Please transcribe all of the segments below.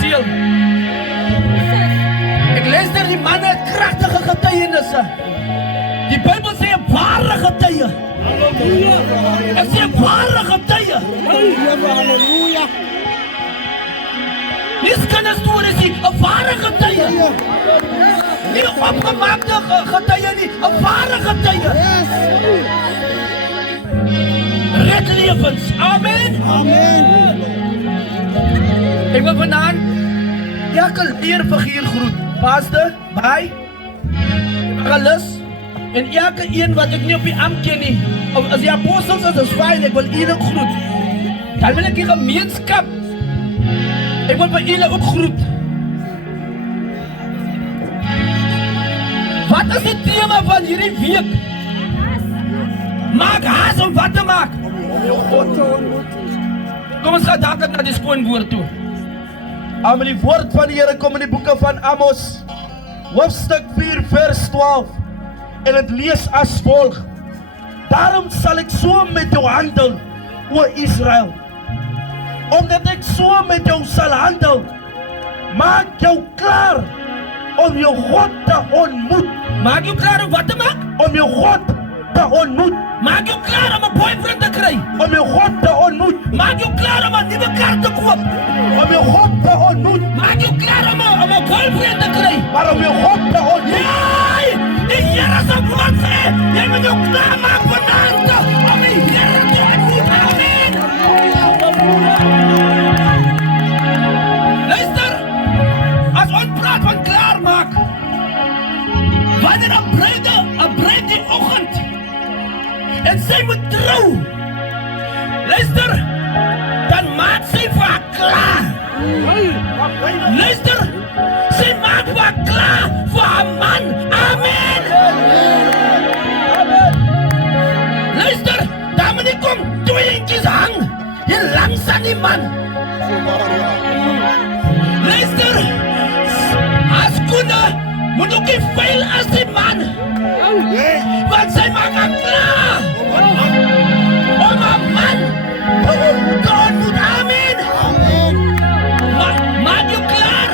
ziel. Ek luister die manne het kragtige getuienisse. Die Bybel sê 'n ware getuie. Ek sê 'n ware getuie. Halleluja. Nie skinderstories nie, 'n ware getuie. Nie 'n opgemaakte getuie nie, 'n ware getuie. Yes. Red lewens. Amen. Amen. Ek wil vanaand elke leerfiguur groet. Pastor, bye. Evangelist en elke een wat ek nie op die ambt ken nie. Of as die apostels is, is fijn, ek wil julle groet. Dan wil ek die gemeenskap. Ek wil vir julle ook groet. Wat is die thema van hierdie week? Maak haas om wat te maak. Kom ons gaan dadelijk naar die skoonwoord toe. Amen, die woord van die Here kom in die boeke van Amos, hoofstuk 4 vers 12. En het lees as volg: Daarom sal ek so met jou handel, o Israel. Omdat ek so met jou sal handel, maak jou klaar om jou God te ontmoet. Maak jou klaar om wat te maak? Om jou God te ontmoet. Maak jou klaar om 'n boyfriend te kry. Om jou God te ontmoet. Maak jou klaar om 'n nuwe kar te koop. Om jou God te ontmoet. Maak jou klaar om 'n boyfriend te kry. Maar om jou God te ontmoet. Ja! Die Here se woord sê, jy moet jou klaar maak vanaand om die Here te ontmoet. Amen. Luister, as ons praat van klaar maak, wanneer 'n bruid die oggend en sy moet trou, luister, dan maak sy vir haar klaar. Luister, sy maak vir haar klaar vir haar man. Amen. Luister, daar moet nie kom twee eentjies hang hier langs aan die man. Luister, as koene moet ook nie vuil as die man, want sy maak haar klaar om haar man te ontmoet. Amen. Maak jou klaar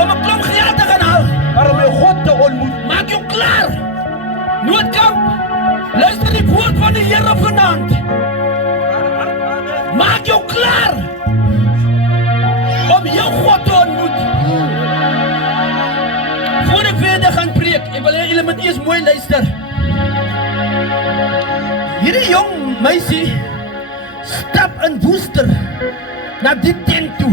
om 'n klomp geld te gaan haal, maar om jou God te ontmoet. Maak jou klaar. Noordkamp, luister die woord van die Here vanaand. Maak jou klaar om jou God te ontmoet. Voor ek verder gaan preek, ek wil hê julle moet eers mooi luister. Hierdie jong meisie stap in Woester na die tent toe.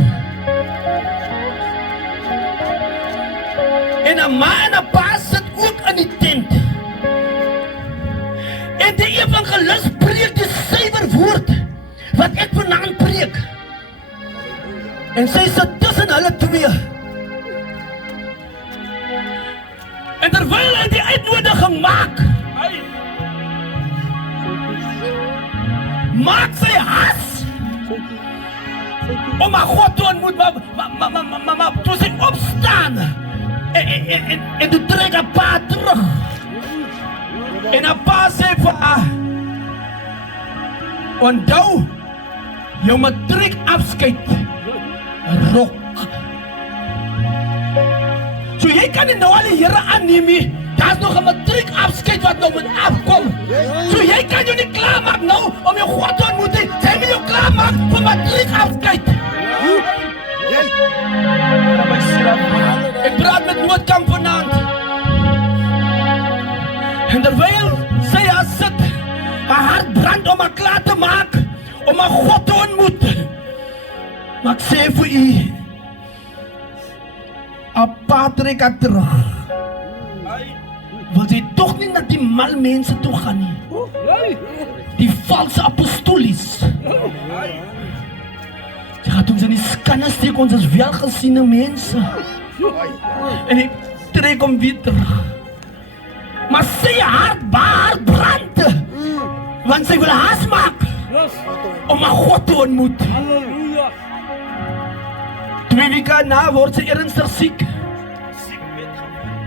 En 'n ma en 'n pa sit ook in die tent. En die evangelis preek die suiwer woord wat ek vanaand preek. En sy sit tussen hulle twee. En terwyl hy die uitnodiging maak sy haas om haar God te ontmoet, maar toe sy opstaan en toe trek haar pa terug. En haar pa sê vir haar, onthou jou matriek afskeid rok. So jy kan nie nou al die Here aanneem nie. Daar's nog 'n matriek afskeid wat nou moet afkom. So jy kan jou nie klaarmaak nou om jou God te ontmoet nie. Jy moet jou klaarmaak vir matriek afskeid. Ek praat met Noordkamp vanaand. En terwyl sy daar sit, haar hart brand om haar klaar te maak, om haar God te ontmoet. Maar ek sê vir u, haar pa trek haar terug. Wil sy toch nie na die mal mense toe gaan nie. Die valse apostolies. Sy gaat ons in die skanne steek, ons is welgesiene mense. En hy trek hom weer terug. Maar sy hart brand, want sy wil haas maak om haar God te ontmoet. 2 weke na word sy ernstig siek.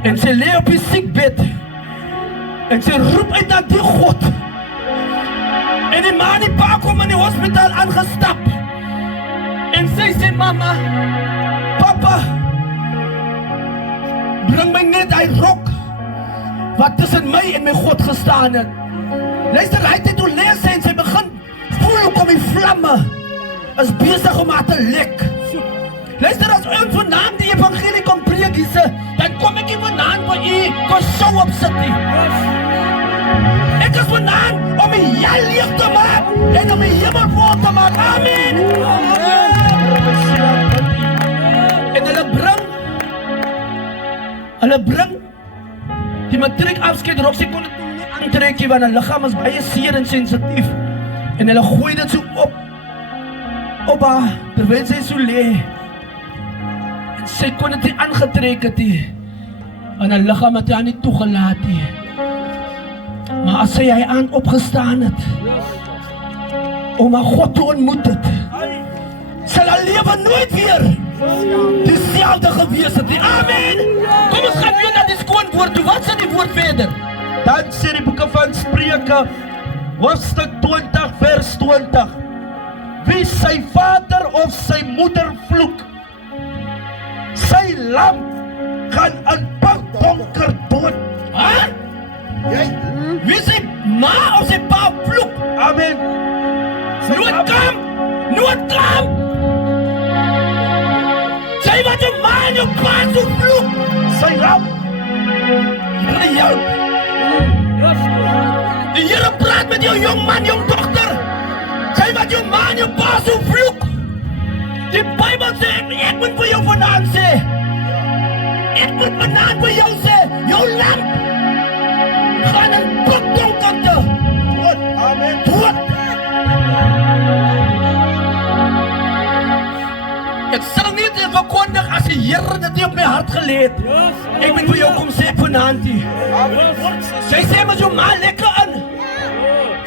En sy lê op die siekbed. En sy roep uit na die God. En die ma en die pa kom in die hospitaal aangestap. En sy sê, mama, papa, bring my net die rok wat tussen my en my God gestaan het. Luister, hy het toe lees en sy begin voel hoe kom die vlamme is besig om haar te lek. Luister, as ons vanaand die evangelie kom preek hierse, dan kom ek nie vanaand vir u kon show opsit nie. Ek is vanaand om die heel leeg te maak en om die hemel vol te maak. Amen. En hulle bring die matriek afskeid rok, sy kon het nie aantrek nie, want hulle lichaam is baie seer en sensitief. En hulle gooi dit so op haar, terwyl sy so lee. En sy kon het nie aangetrek het nie. En haar lichaam het haar nie toegelaat nie. Maar as sy hy aan opgestaan het, om haar God te ontmoet het, sal haar leven nooit weer dieselfde gewees het nie. Amen. Kom ons gaan weer na die skoon woord toe. Wat sê die woord verder? Dan sê die boeke van Spreuke, hoofstuk 20 vers 20. Wie sy vader of sy moeder vloek, sy lamp gaan in pikdonker dood. Wie sy ma of sy pa vloek, amen, noodkamp, sy wat jou ma en jou pa so vloek, sy lamp, Here help. Die Here praat met jou jong man, jong dochter, sy wat jou ma en jou pa so vloek. Die Bijbel sê, ek moet vir jou vandaan sê, ek moet vandaan vir jou sê, jou lamp gaan in pikdonkerte dood. Amen. Dood. Ek sal nie dit verkondig as die Here dit nie op my hart geleed. Ek moet vir jou kom sê vanaand nie. Sy sê met jou ma lekker in.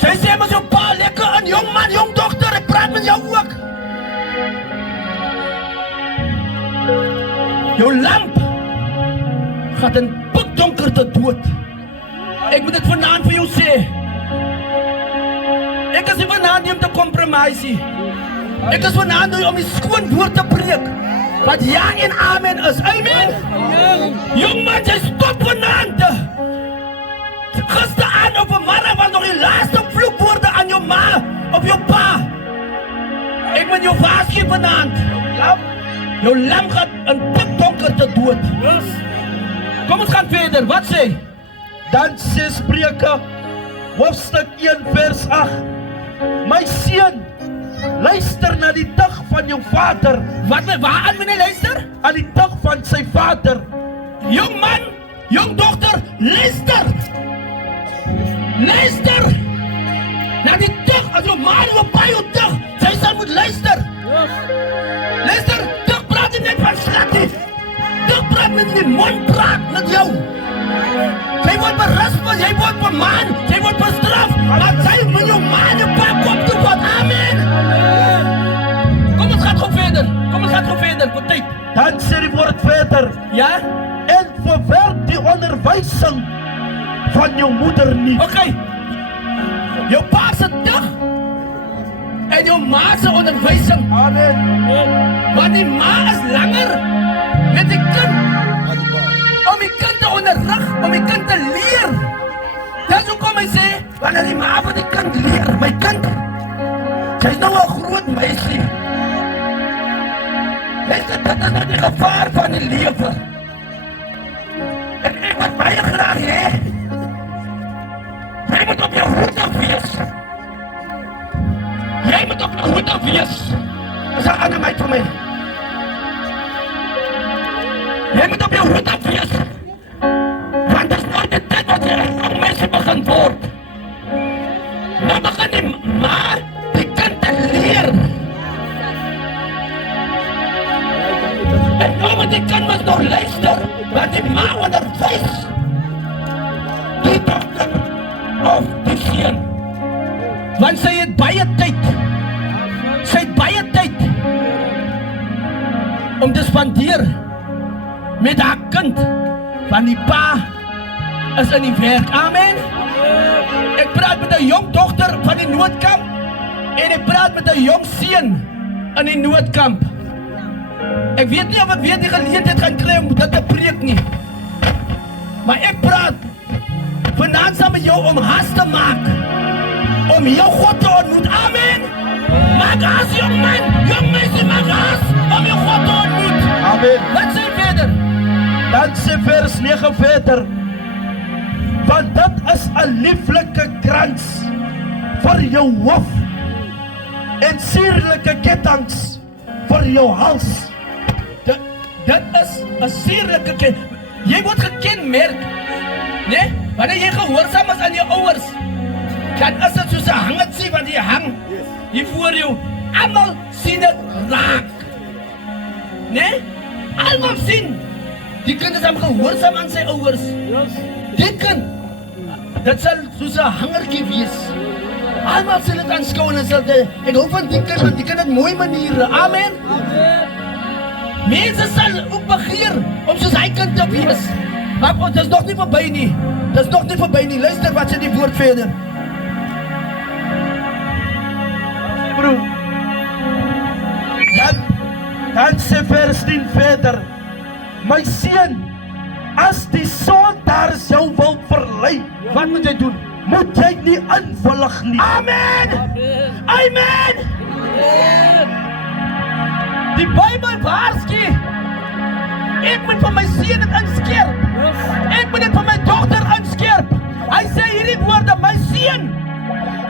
Sy sê met jou pa lekker in. Jong man, jong dochter, ek praat met jou ook. Jou lamp gaat in pikdonkerte dood. Ek moet dit vanaand vir jou sê. Ek is nie vanaand nie om te compromise. Ek is vanaand nie om die skoon woord te preek, wat ja en amen is. Amen. Jong man, jy stop vanaand. Gisteraan op 'n middag was nog die laaste vloekwoorde aan jou ma of jou pa. Ek moet jou waarsku vanaand. Jou lamp gaat in pikdonkerte dood. Kom ons gaan verder, wat sê? Dan sê Spreuke, hoofstuk 1 vers 8. My seun, luister na die tug van jou vader. Waaraan moet hy luister? Aan die tug van sy vader. Jong man, jong dochter, luister! Luister! Na die tug, as jou ma en jou pa jou tug, sy sal moet luister. Luister, tug praat nie net van slat nie. Tug praat met die mond praat met jou. Sy word berusp, jy word bemaan, jy word bestraf, maar sy moet jou ma en jou pa kop toe word. Amen. Kom ons gaan verder, kom tyd. Dan sê die woord verder, ja? En verwerp die onderwysing van jou moeder nie. Okay. Jou pa se tug en jou ma se onderwysing. Amen. Want die ma is langer met die kind, om die kind te onderrig, om die kind te leer. Dis hoekom hy sê, wanneer die ma van die kind leer, my kind, sy is nou 'n groot meisie. Luister, dit is nou die gevaar van die lewe. En ek wat baie graag hê, jy moet op jou hoed af wees. Jy moet op jou hoed af wees. Dis 'n ander meid van my. Jy moet op jou hoed af wees. Want dis nou die tyd wat jy 'n jong meisie begin word. Nou begin die ma die kind te leer. En nou moet die kind mos nog luister, want die ma onderwys die dogter of die seun. Want sy het baie tyd. Sy het baie tyd om te spandeer met haar kind, want die pa is in die werk. Amen. Ek praat met 'n jong dochter van die noodkamp en ek praat met 'n jong seun in die noodkamp. Ek weet nie of ek weer die geleentheid gaan kry om dit te preek nie. Maar ek praat vanaand saam met jou om haas te maak. Om jou God te ontmoet. Amen. Maak haas, jong man. Jong mense, maak haas om jou God te ontmoet. Amen. Wat sê verder? Dan sê vers 9 verder. Want dit is 'n lieflike krans vir jou hoof en sierlike kettinge vir jou hals. Dit is 'n sierlike kind. Jy word gekenmerk, né? Wanneer jy gehoorsaam is aan jou ouers, dan is dit soos 'n hangertjie wat jy hang hier voor jou. Almal sien dit raak, né? Almal sien. Die kind is aan gehoorsaam aan sy ouers. Die kind, dit sal soos 'n hangertjie wees. Almal sien dit aanskou en sê, ek hou van die kind, want die kind het mooi maniere. Amen. Mense sal ook begeer om soos hy kind te wees. Maar dit is nog nie verby nie. Dit is nog nie verby nie. Luister wat sê die woord verder. Broer. Dan sê vers 10 verder. My seun, as die sondaars jou wil verlei, Wat moet jy doen? moet jy nie invullig nie. Amen! Amen! Die Bybel waarsku. Ek moet vir my seun dit inskerp. Ek moet dit vir my dogter inskerp. Hy sê hierdie woorde, my seun,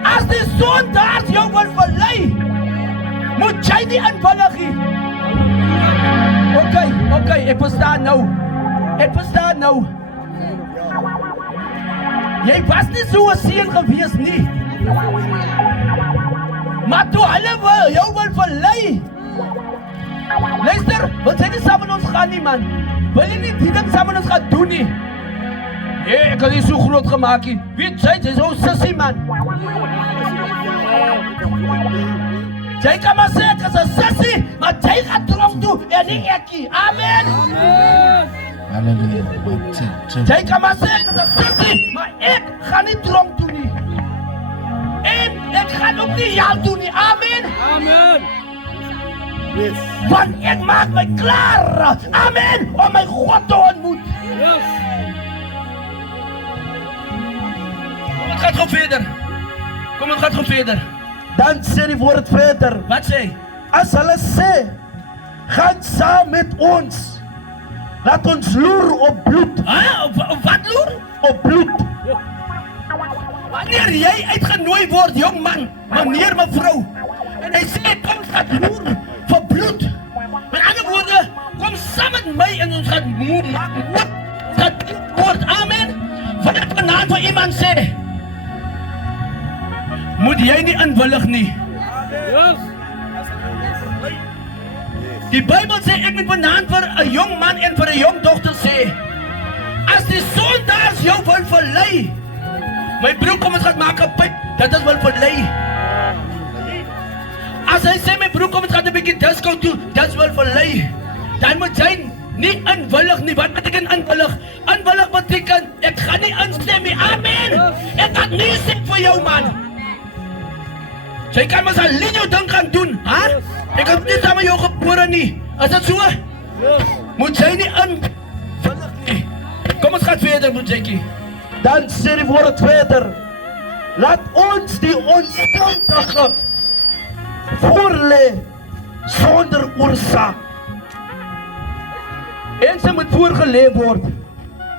as die sondaars jou wil verlei, moet jy nie invullig nie. Okay, ek verstaan nou. Jy was nie so 'n seun gewees nie. Maar toe hulle jou wil verlei. Luister, wil jy nie saam met ons gaan nie, man? Wil jy nie die ding saam met ons gaan doen nie? Nee, ek het nie so groot gemaak nie. Weet jy, jy is so sissie, man. Jy kan maar sê ek is 'n sissie, maar jy gaan tronk toe en nie ek nie. Amen. Halleluja. Jy kan maar sê ek is 'n sissie, maar ek gaan nie tronk toe nie. En ek gaan ook nie jou toe nie. Amen. Want ek maak my klaar. Amen. Om my God te ontmoet. Kom, het gaat gewoon verder. Dan sê die woord verder. Wat sê? As hulle sê, gaan saam met ons. Laat ons loer op bloed. Op wat loer? Op bloed. Wanneer jy uitgenooi word, jong man, meneer, mevrou, en hy sê, kom, ons gaan loer vir bloed. Met ander woorde, kom saam met my en ons gaan maak bloed. Ons gaan word, amen. Wat ek vanaand vir iemand sê, moet jy nie inwillig nie. Die Bybel sê, ek moet vanaand vir 'n jong man en vir 'n jong dogter sê, as die sondaars jou wil verlei, my broer, kom ons gaan maak 'n pyp, dit is wil verlei. As hy sê, my broer, kom ons gaan 'n bietjie disco toe, dit is wil verlei. Dan moet jy nie inwillig nie. Wat beteken inwillig? Inwillig beteken, ek gaan nie instem nie. Amen. Ek gaan nie sê vir jou, man. Jy kan mos alleen jou ding gaan doen, ha? Ek het nie saam met jou gebore nie. Is dit so? Moet jy nie inwillig nie. Kom ons gaan verder, Boetjie. Dan sê die woord verder. Laat ons die onskuldige voorlê sonder oorsaak. Mense moet voorgelê word.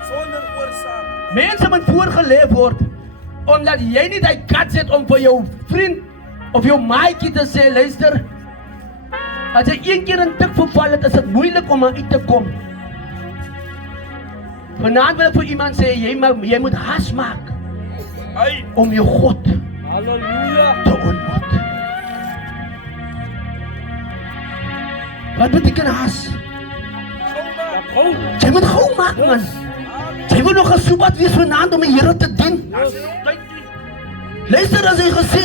Sonder oorsaak. Mense moet voorgelê word omdat jy nie die guts het om vir jou vriend of jou maatjie te sê, luister, as jy een keer in tik verval het, is dit moeilik om uit te kom. Vanaand wil ek vir iemand sê, jy moet haas maak om jou God te ontmoet. Wat beteken haas? Jy moet gou maak, man. Jy wil nog gesoebat wees vanaand om die Here te dien. Luister, as hy gesê,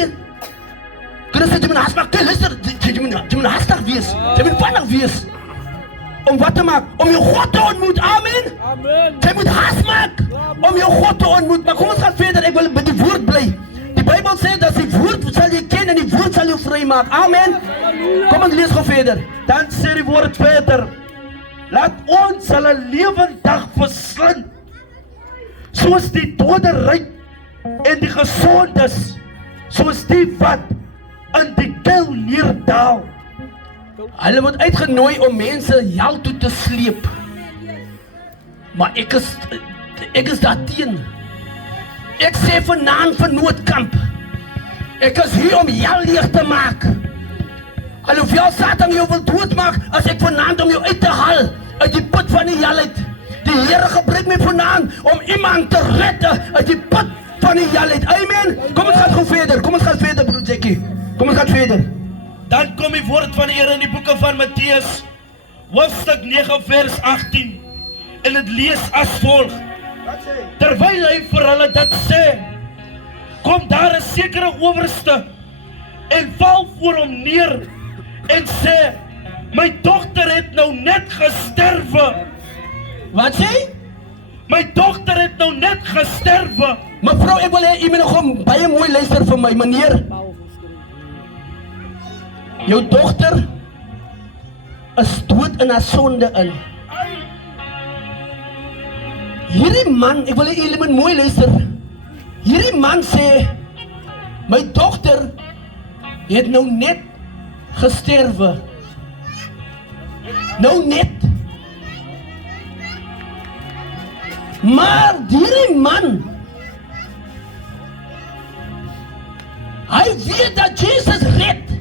Christus, jy moet haas maak. Luister, jy moet haastig wees. Jy moet vinnig wees. Om wat te maak? Om jou God te ontmoet. Amen. Jy moet haas maak om jou God te ontmoet. Maar kom ons gaan verder. Ek wil by die woord bly. Die Bijbel sê dat die woord sal jy ken en die woord sal jou vry maak. Amen. Kom ek lees gou verder. Dan sê die woord verder, laat ons hulle lewendig verslind, soos die dode ryk en die gesondes, soos die wat in die kuil neerdaal. Hulle word uitgenooi om mense hel toe te sleep. Maar ek is daarteen. Ek sê vanaand vir Noordkamp, ek is hier om jou leeg te maak. Alhoewel Satan jou wil doodmaak, as ek vanaand om jou uit te haal uit die put van die hel uit. Die Here gebruik my vanaand om iemand te red uit die put van die hel uit. Amen. Kom ons gaan gou verder. Kom ons gaan verder, broer Jackie. Kom ons gaan verder. Dan kom die woord van die Here in die boeke van Matteus, hoofstuk 9 vers 18, en dit lees as volg. Terwyl hy vir hulle dit sê, kom daar 'n sekere owerste en val voor hom neer en sê, my dogter het nou net gesterwe. Wat sê? My dogter het nou net gesterwe. Mevrou, ek wil hê u moet nog baie mooi luister vir my, meneer. Jou dogter is dood in haar sonde in. Hierdie man, ek wil hê julle moet mooi luister. Hierdie man sê, my dogter het nou net gesterwe. Nou net. Maar hierdie man, hy weet dat Jesus red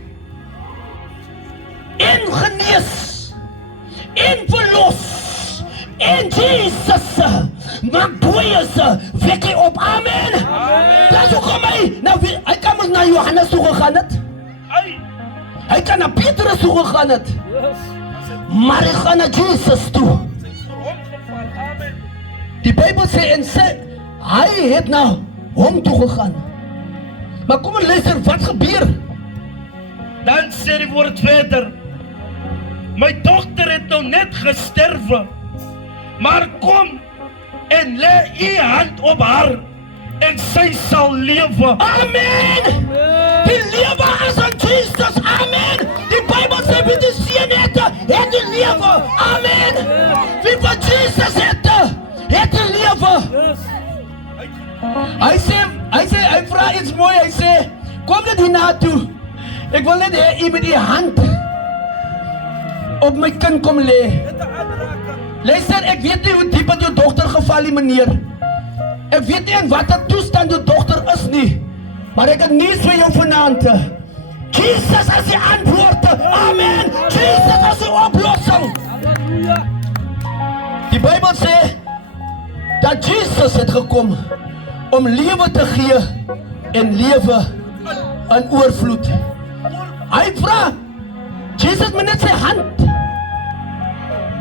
en genees en verlos en Jesus maak dooies wekkie op. Amen. Dat is hoekom hy kan ons na Johannes toe gegaan het. Hy kan na Petrus toe gegaan het. Maar hy gaan na Jesus toe. Die Bijbel sê en sê, hy het na hom toe gegaan. Maar kom en luister, wat gebeur? Dan sê die woord verder, my dogter het nou net gesterwe, maar kom en lê u hand op haar en sy sal lewe. Amen! Die lewe is aan Jesus. Amen! Die Bijbel sê, wie die seun het die lewe. Amen! Wie van Jesus het die lewe. Hy vra iets mooi, hy sê, kom net hierna toe. Ek wil net hê, u met die hand op my kind kom lê. Luister, ek weet nie hoe diep het jou dogter geval nie, meneer. Ek weet nie in watter toestand jou dogter is nie. Maar ek het nuus vir jou vanaand. Jesus is die antwoord. Amen. Jesus is die oplossing. Die Bijbel sê dat Jesus het gekom om lewe te gee en lewe in oorvloed. Hy vra, Jesus moet net sy hand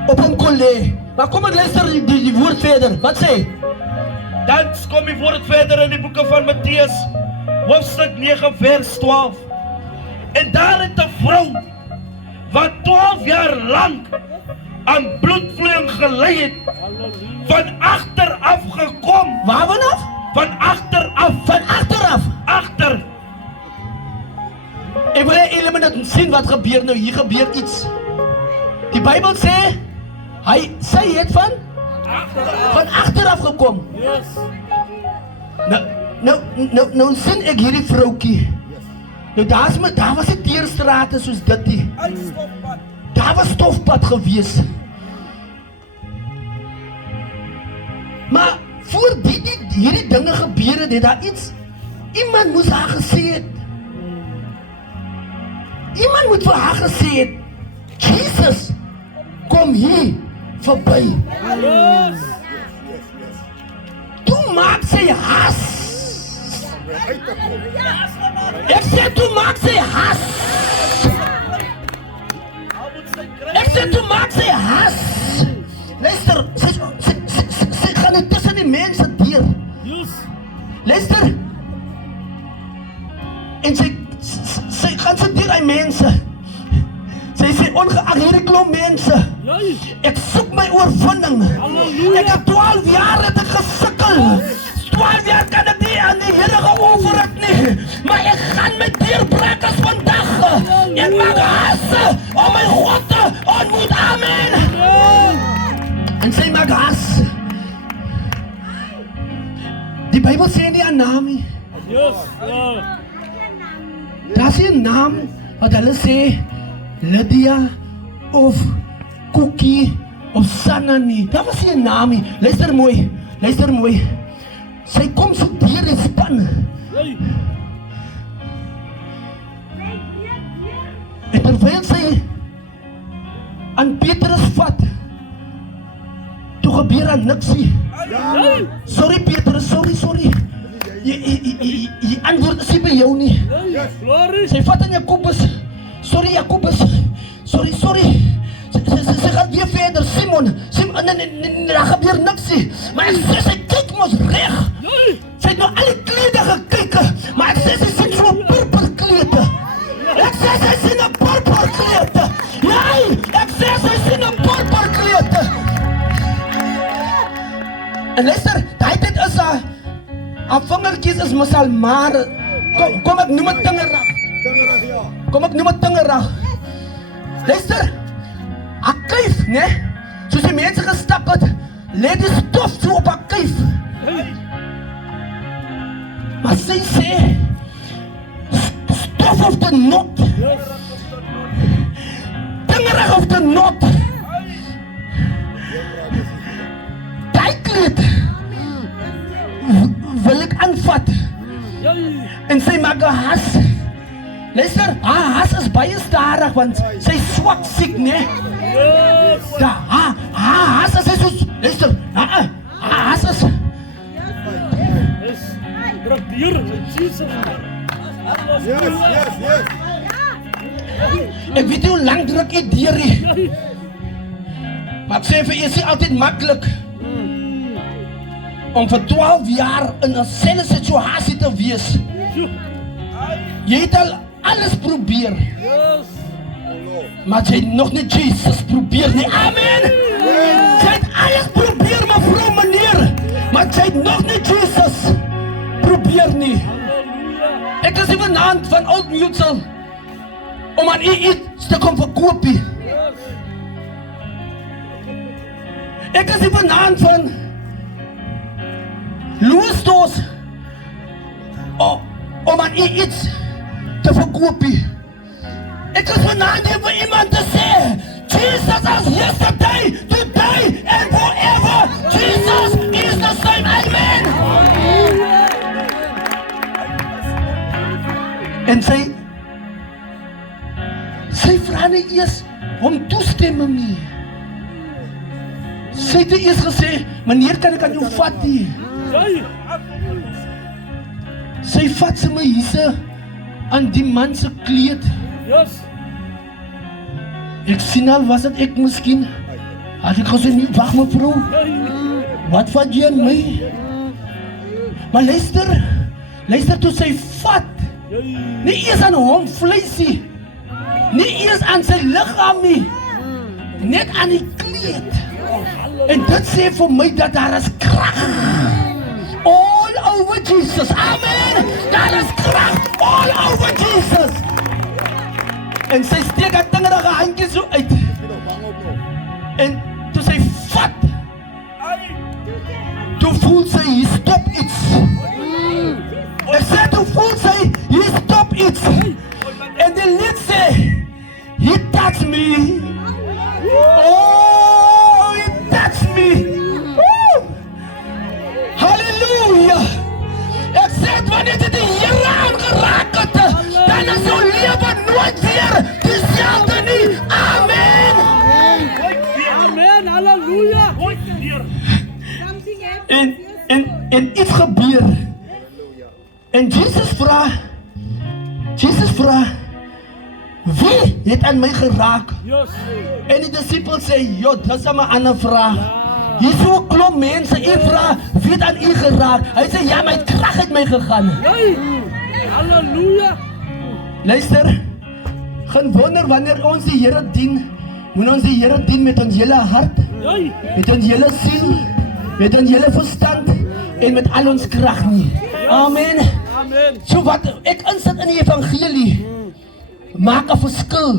op hom kon lê. Maar kom ek luister die woord verder. Wat sê? Dan kom die woord verder in die boeke van Matteus, hoofstuk 9 vers 12. En daar het 'n vrou wat 12 jaar lank aan bloedvloeiing gely het, van agter af gekom. Waar vanaf? Van agter af. Van agter af. Agter. Ek wil hê julle moet net sien wat gebeur nou. Hier gebeur iets. Die Bijbel sê, sy het van agter af gekom. Nou sien ek hierdie vroukie. Nou daar was die teerstrate soos dit nie. Daar was stofpad gewees. Maar voor hierdie dinge gebeur het daar iets. Iemand moes haar gesê het. Iemand moet vir haar gesê het, Jesus, kom hier verby. Toe maak sy haas. Ek sê toe maak sy haas. Ek sê toe maak sy haas. Luister, sy gaan net tussen die mense deur. Luister. En sy gaan sy deur die mense. Sy sê, ongeag hierdie klomp mense, ek soek my oorwinning. Ek het 12 jaar het ek gesukkel. 12 jaar kan ek nie aan die Here geoffer het nie. deurbreek is vandag. Ek maak hasse om my God te ontmoet. Amen. En sy maak hasse. Die Bijbel sê nie 'n naam nie. Daar is 'n naam wat hulle sê Lydia of Cookie of Sanna nie. Daar was nie 'n naam nie. Luister mooi. Luister mooi. Sy kom so deur die span. En terwyl sy aan Petrus vat, toe gebeur daar niksie. Sorry Petrus, sorry. Jy antwoord is nie by jou nie. Sy vat aan Jakobus. Sorry Jakobus. Sorry. Sy gaan weer verder. Simon, daar gebeur niksie. Maar ek sê sy kyk mos reg. Sy het nou al die klede gekyk, maar ek sê sy sien so 'n purperklede. Ek sê sy sien 'n purperklede. Nee, ek sê sy sien 'n purperklede. En luister, daai tyd is haar vingertjies is mos al maar kom ek noem dit tingerig. Kom ek noem dit tingerig. Luister, haar kuif, né? Soos die mense gestap het, lê die stof so op haar kuif. Maar sy sê stof of the knot. Tingerig of the knot. Die kleed wil ek aanvat. En sy maak 'n has. Luister, haar has is baie stadig want sy swak siek, né? Haar has is soos, luister, haar has is ek weet hoe lang druk ek deur nie. Maar ek sê vir jy is nie altyd maklik om vir 12 jaar in 'n selfde situasie te wees. Jy het al alles probeer, maar jy het nog nie Jesus probeer nie. Amen. Jy het alles probeer, mevrou, meneer, maar jy het nog nie Jesus probeer nie. Ek is nie vanaand van Old Mutual om aan u iets te kom verkoop nie. Ek is nie vanaand van Loosdos om aan u iets te verkoop nie. Ek is vanaand hier vir iemand te sê, Jesus is yesterday, today and forever. Jesus is the same. Amen. En sy vra nie eers om toestemming nie. Sy het eers gesê, meneer, kan ek aan jou vat nie? Sy vat sy my hierse aan die man se kleed. Ek sien al, was het ek miskien? Had ek gesê, nie, wacht mevrou, wat vat jy aan my? Maar luister toe sy vat, nie eers aan hom vleisie, nie eers aan sy liggaam nie, net aan die kleed. En dit sê vir my dat daar is krag all over Jesus. Amen. Daar is krag all over Jesus. En sy steek haar tingerige handjie so uit. En toe sy vat, toe voel sy, hier stop iets. Ek sê, toe voel sy, hier stop iets. En die lied sê, he touched me. Oh, he touched me. Woo! Halleluja. Ek sê, wanneer dit die Here aangeraak het, dan is jou lewe nooit weer dieselfde nie. Amen. Amen, halleluja. En iets gebeur. En Jesus vra, wie het aan my geraak? En die disciples sê, dis 'n ander vraag. Hier so 'n klomp mense, ek vra, wie het aan u geraak? Hy sê, ja, my krag het my gegaan. Halleluja. Luister, geen wonder wanneer ons die Here dien, moet ons die Here dien met ons hele hart, met ons hele siel, met ons hele verstand en met al ons krag nie. Amen. Amen. So wat ek insit in die evangelie maak 'n verskil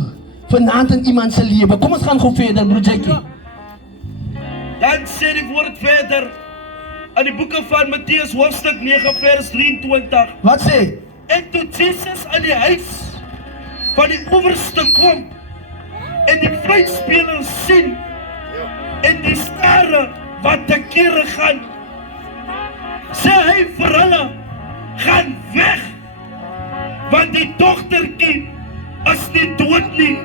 vanaand in iemand se lewe. Kom ons gaan gou verder, broer Jackie. Dan sê die woord verder in die boeke van Matteus hoofstuk 9 vers 23. Wat sê? En toe Jesus in die huis van die owerste kom en die fluitspelers sien en die skare wat te kere gaan, sê hy vir hulle, gaan weg, want die dogtertjie is nie dood nie,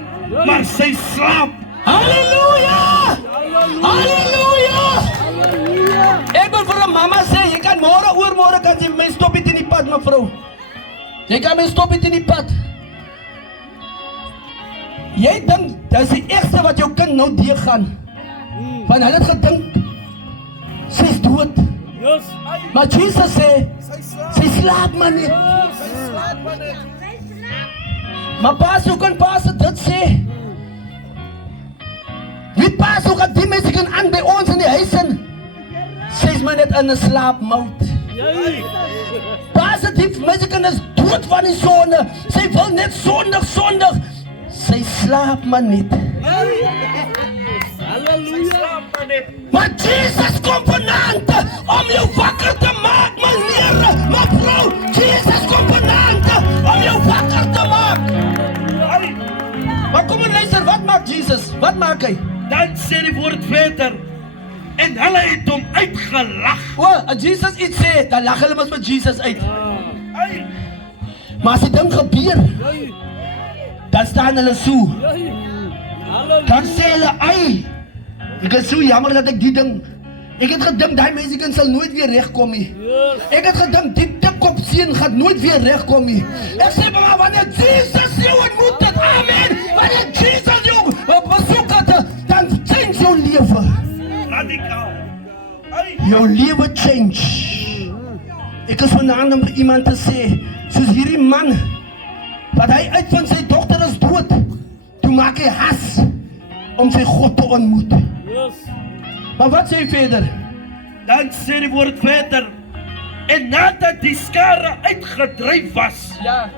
maar sy slaap. Halleluja! Halleluja! Halleluja. Ek wil vir 'n mamma sê, jy kan môre oormôre kan jy my stop dit in die pad, mevrou. Jy kan my stop dit in die pad. Jy dink, dit is die eerste wat jou kind nou deurgaan. Want hulle het gedink, sy is dood. Yes. Maar Jesus sê, sy slaap maar net. Maar pas, hoe kan pas dit sê? Wie pas, hoe kan die mense kan aan by ons in die huis in? Sy is maar net in 'n slaapmout. Jee. Positief, mense kan is dood van die sonde. Sy wil net sondig. Sy slaap maar net. Halleluja. Maar Jesus kom vanaand om jou wakker te maak, meneer, mevrou. Jesus kom vanaand om jou wakker te maak. Maar kom en luister, wat maak Jesus? Wat maak hy? Dan sê die woord verder en hulle het hom uitgelag. O, as Jesus iets sê, dan lag hulle mos met Jesus uit. Ai, Maar as die ding gebeur, Jee. dan staan hulle so. Jee. Halleluja. Dan sê hulle, ai, ek is so jammer dat ek die ding, ek het gedink die mense sal nooit weer regkom nie. Yes. Ek het gedink die dikkop seun gaan nooit weer regkom nie. Ek sê maar wanneer Jesus jou ontmoet het, amen, wanneer Jesus jou besoek het, dan change jou lewe. radikaal. Ai, Jou lewe change. Ek is vanaand om vir iemand te sê, soos hierdie man, wat hy uitvind sy dogter is dood, toe maak hy has om sy God te ontmoet. Yes. Maar wat sê hy verder? dan sê die woord verder en nadat die skare uitgedryf was, Ja.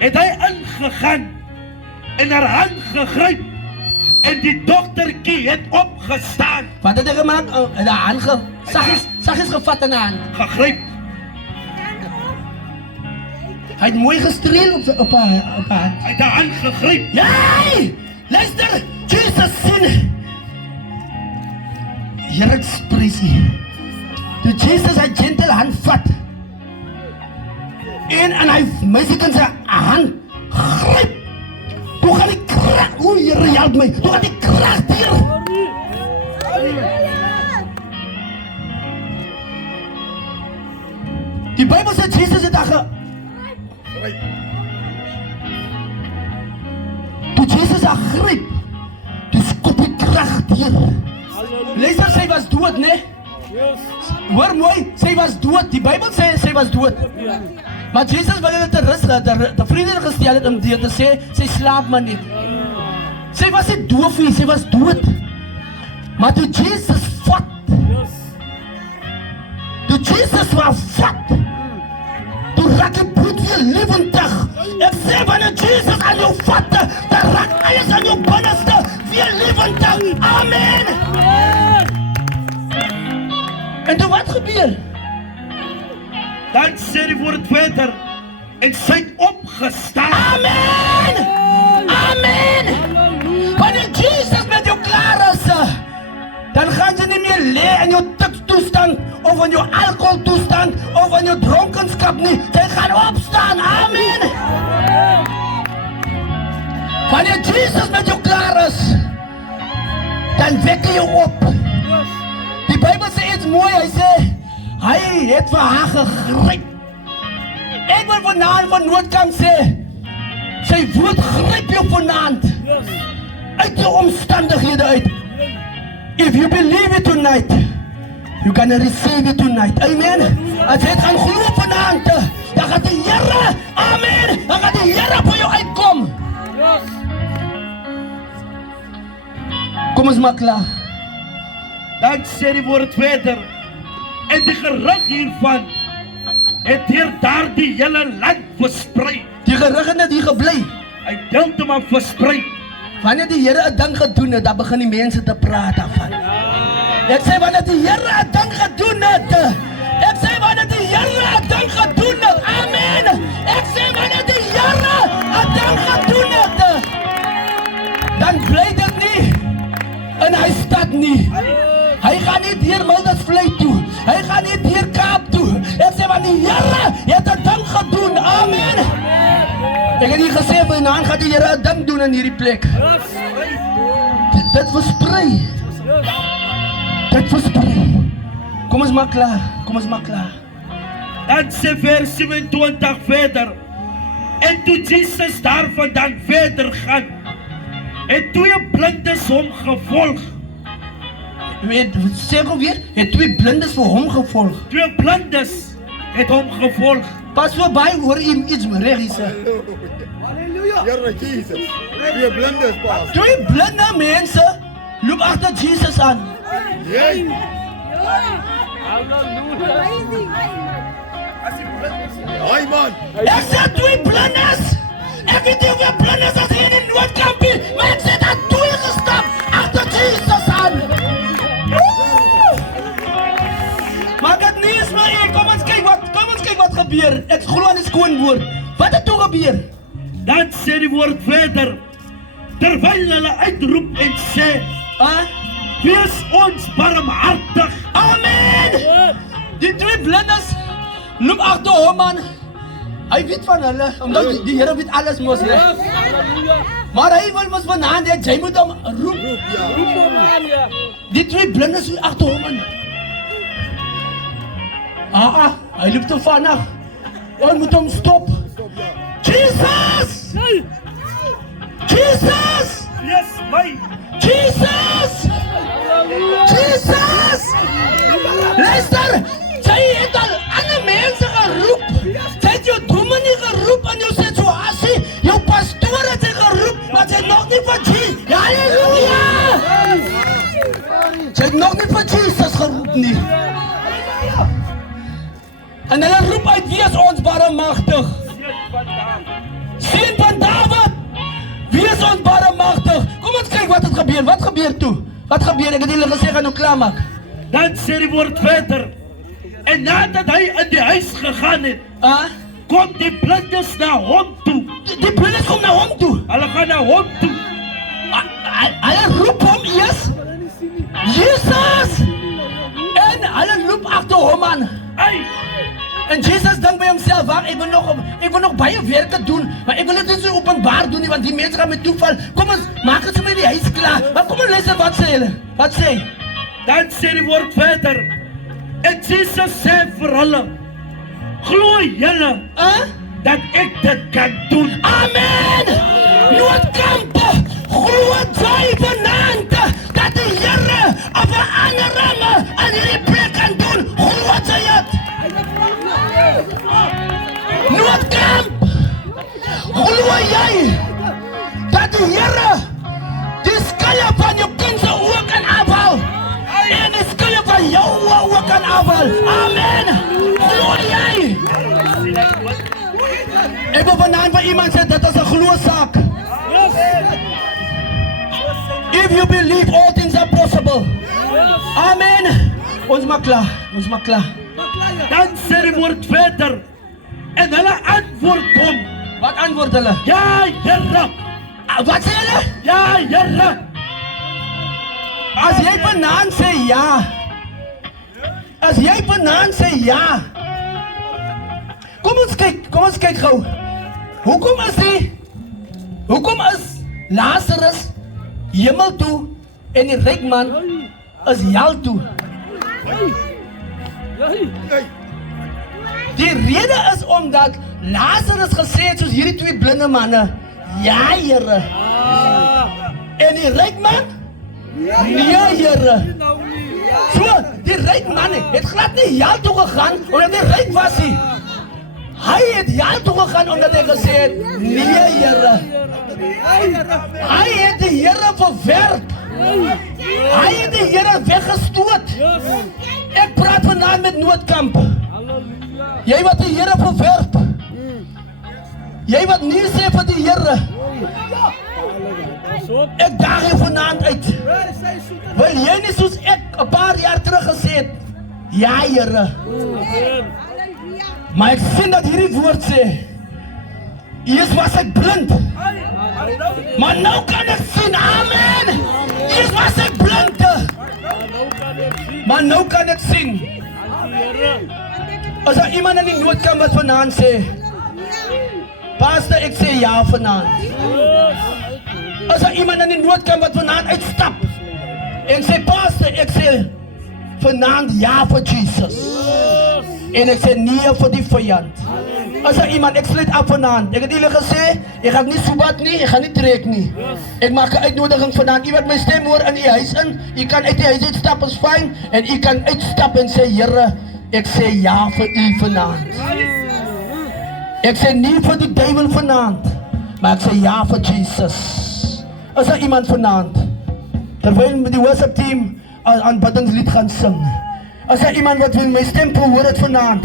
het hy ingegaan en haar hand gegryp en die dogtertjie het opgestaan, Wat het hy gemaak? In haar hand saggies gevat in haar hand. gegryp. Hy het mooi gestreel op haar hand. Hy het haar hand gegryp. Jy! Luister! Jesus sien! Here expressie. Toe Jesus sy gentle hand vat en hy mense kan sy hand gryp. Toe gaan die krag, o Here help my, toe gaan die krag deur. Die Bybel sê Jesus het haar toe Jesus haar gryp, toe skop die krag deur. Luister, sy was dood, né? Yes. Hoor mooi, sy was dood. Die Bybel sê sy was dood. Maar Jesus wil hulle te rus, te vrede gestel het om deur te sê, sy slaap maar nie. Sy was nie doof nie, sy was dood. Maar toe Jesus vat, Yes. toe Jesus was vat, toe raak die bloed weer lewendig. Ek sê wanneer Jesus aan jou vat, dan raak alles aan jou binneste weer lewendig. Amen. En toe wat gebeur? Dan sê die woord verder en sy het opgestaan. Amen! Amen! Halleluja. Wanneer Jesus met jou klaar is, dan gaan jy nie meer lê in jou tikstoestand of in jou alcoholtoestand of in jou dronkenskap nie. Jy gaan opstaan. Amen! Wanneer Jesus met jou klaar is, dan wek hy jou op. Yes. Die Bybel sê iets mooi, hy sê, hy het vir haar gegryp. Ek wil vanaand van Noordkant sê, sy woord gryp jou vanaand Yes. uit jou omstandighede uit. If you believe it tonight, you can receive it tonight. Amen. As jy het gaan glo vanaand, dan gaan die Here, amen, dan gaan die Here vir jou uitkom. Yes. Kom ons maak klaar. Dan sê die woord verder en die gerug hiervan het deur daardie hele land versprei. Die gerig het net hier gebly. Hy het heeltemal versprei. Wanneer die Here 'n ding gedoen het, dan begin die mense te praat daarvan. Ek sê wanneer die Here 'n ding gedoen het. Ek sê wanneer die Here 'n ding gedoen het. Amen. Ek sê wanneer die Here 'n ding gedoen het, dan bly dit nie en hy stad nie. Hy gaan nie deur Mildersvlei toe. Hy gaan nie deur Kaap toe. Ek sê wanneer die Here het 'n ding gedoen. Amen. Ek het nie gesê vanaand gaan die Here 'n ding doen in hierdie plek. Dit versprei. Dit versprei. Kom ons maak klaar. Kom ons maak klaar. Dan sê vers 27 verder. En toe Jesus daarvandaan verder gaan, het 2 blindes hom gevolg. Weet, sê gou weer, het 2 blindes vir hom gevolg. 2 blindes het hom gevolg. Pas voorbij, hoor jy iets reg hier sê. Here Jesus. We're blinders, boss. 2 blinde mense loop agter Jesus aan. Yay. Hi man. Ek sê 2 blindes. Ek weet nie hoeveel blindes as hier in die Noordkampie, maar ek sê dat 2 gestap agter Jesus aan. Woe! Maar dit nie is maar ek, kom ons kyk wat gebeur. Ek glo aan die skoon woord. Wat het toe gebeur? Dan sê die woord verder, terwyl hulle uitroep en sê, wees ons barmhartig. Amen! Die 2 blindes loop agter hom aan. Hy weet van hulle, omdat die Here weet alles mos, hè. Maar hy wil mos vanaand hê, jy moet hom roep. Die 2 blindes loop agter hom aan. Hy loop te vinnig. Ons moet hom stop. Jesus! Jesus! Wees my. Jesus! Jesus! Luister, jy het al ander mense geroep. Jy het jou dominee geroep in jou situasie. Jou pastoor het jy geroep, maar jy het nog nie vir Jesus. Halleluja! Jy het nog nie vir Jesus geroep nie. En hulle roep uit, wees ons barmhartig. Seun van Dawid, wees ons barmhartig. Kom ons kyk wat het gebeur. Wat gebeur toe? Wat gebeur? Ek het julle gesê gaan nou klaarmaak. Dan sê die woord verder, en nadat hy in die huis gegaan het, kom die blindes na hom toe. Die blindes kom na hom toe. Hulle gaan na hom toe. Hulle roep hom eers, Jesus! En hulle loop agter hom aan. En Jesus dink by homself, wag, ek wil nog baie werke doen, maar ek wil dit nie so openbaar doen nie, want die mense gaan met toeval. Kom ons, maak het sommer die huis klaar. Maar kom ons luister, wat sê hulle? Wat sê? Dan sê die woord verder, en Jesus sê vir hulle, glo julle dat ek dit kan doen. Amen! Noordkamp, glo jy vanaand dat die Here 'n verandering aan hierdie plek kan doen. Glo jy dit? Noordkamp, glo jy dat die Here die skalle van jou kind se oë kan afhaal en die skalle van jou oë kan afhaal? Amen! Glo jy? Ek wil vanaand vir iemand sê, dit is 'n geloofsaak. If you believe, all things are possible. Amen! Ons maak klaar. Dan sê die woord verder, en hulle antwoord hom. Wat antwoord hulle? Ja, Here. Wat sê hulle? Ja, Here. As jy vanaand sê ja. As jy vanaand sê ja. Kom ons kyk gou. Hoekom is Lazarus hemel toe en die ryk man is hel toe? Die rede is omdat Lazarus gesê het soos hierdie 2 blinde manne, ja Here. En die ryk man? Nee Here. So, die ryk man het glad nie hel toe gegaan omdat hy ryk was nie. Hy het hel toe gegaan omdat hy gesê het, nee Here. Hy het die Here verwerp. Hy het die Here weggestoot. Ek praat vanaand met Noordkamp. Jy wat die Here Jy wat nee sê vir die Here, Pas op. ek daag jou vanaand uit. Wil jy nie soos ek 'n paar jaar terug gesê het, ja Here, maar ek sien dat hierdie woord sê, eers was ek blind, maar nou kan ek sien, amen. Eers was ek blind, Nou kan ek sien. maar nou kan ek sien. Die Here. As daar iemand in die nood kan wat vanaand sê, Pastor, ek sê ja vanaand. Yes. As daar iemand in die nood kan wat vanaand uitstap, en sê, Pastor, ek sê vanaand ja vir Jesus. En ek sê nee vir die vyand. As daar iemand, ek sluit af vanaand. Ek het eerlik gesê, ek gaan nie soebat nie, ek gaan nie trek nie. Ek maak 'n uitnodiging vanaand. U wat my stem hoor in die huis in, u kan uit die huis uitstap, is fyn. En u kan uitstap en sê, Here, ek sê ja vir u vanaand. Ek sê nie vir die duiwel vanaand, maar ek sê ja vir Jesus. As daar iemand vanaand, terwyl met die worship team aanbiddingslied gaan sing, as daar iemand wat my stem gehoor het vanaand,